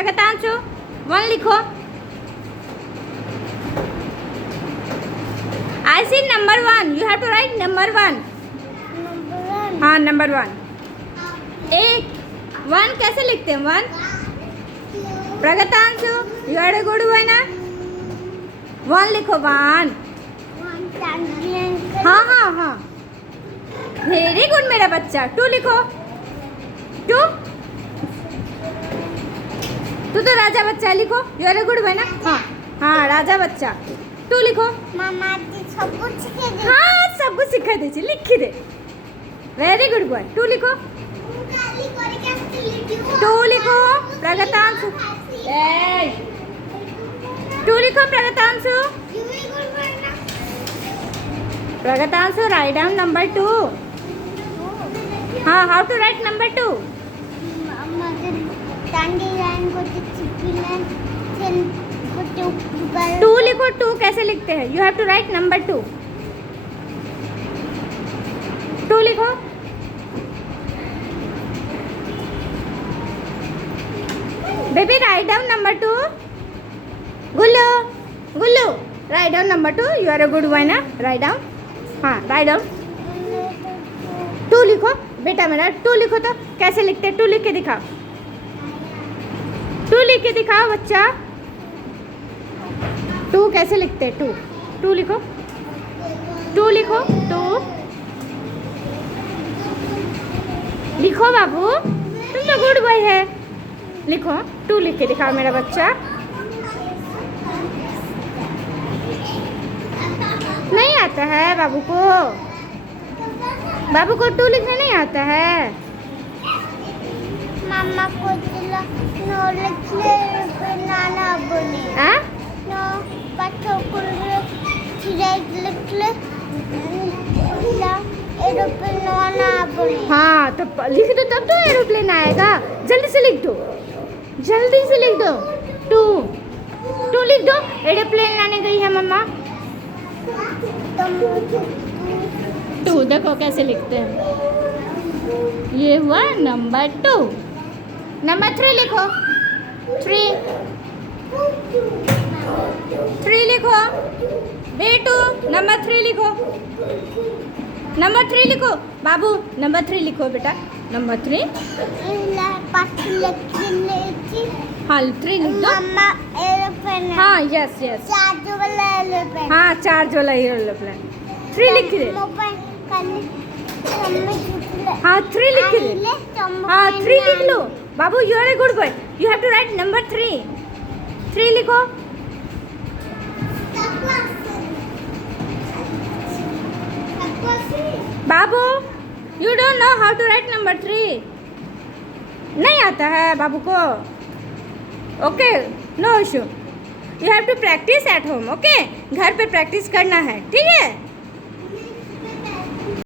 प्रगतांशु 1 लिखो। I see number 1. You have to write number 1. हाँ number 1. 1 कैसे लिखते हैं 1? प्रगतांशु you are a good boy ना। 1 लिखो 1। हाँ हाँ हाँ वेरी गुड मेरा बच्चा। 2 लिखो 2। तू तो राजा बच्चा लिखो। You are a good boy ना। हाँ हाँ राजा बच्चा। 2 लिखो। मामा जी सब कुछ सिखा दे। हाँ सब कुछ सिखा दे लिखी दे। Very good boy. 2 लिखो 2 लिखो प्रगतांशु। 2 लिखो Pragatanshu. Pragatanshu write down number 2। हाँ how to write number 2? Two लिखो 2 कैसे लिखते हैं? You have to write number 2। 2 लिखो। Baby write down number 2। Gullu Gullu write down number 2। You are a good boy ना। Write down. हाँ राइट डाउन 2 लिखो बेटा मेरा। 2 लिखो तो कैसे लिखते हैं? 2 लिख के दिखाओ। 2 लिख के दिखाओ बच्चा। 2 कैसे लिखते हैं? 2 2 लिखो 2 लिखो 2 लिखो बाबू तुम तो गुड बॉय है। लिखो 2 लिख के दिखाओ मेरा बच्चा। नहीं आता है बाबू को। बाबू को 2 लिखना नहीं आता है। मामा को नो लिखले नाना बोले। हाँ नो बच्चों को लिखले एरोप्लेन नाना बोले। हाँ तो लिख दो तब तो एरोप्लेन आएगा। जल्दी से लिख दो। जल्दी से लिख दो। 2 लिख दो। एरोप्लेन लाने गई है मम्मा। 2 देखो कैसे लिखते हैं। ये हुआ नंबर 2। नंबर 3 लिखो। 3 लिखो बेटू। नंबर 3 लिखो। नंबर 3 लिखो बाबू। नंबर 3 लिखो बेटा। नंबर 3। हाँ 3 लिख दो। मामा एरोप्लेन। हाँ यस यस। चार्ज वाला एरोप्लेन। हाँ चार्ज वाला एरोप्लेन। 3 लिख दे। हाँ 3 लिख दे। हाँ 3 लिख लो बाबू। You are a good boy. You have to write number 3। 3 लिखो। बाबू you don't know how to write number 3। नहीं आता है बाबू को। Okay no issue. You have to practise at home. Okay घर पे प्रैक्टिस करना है ठीक है।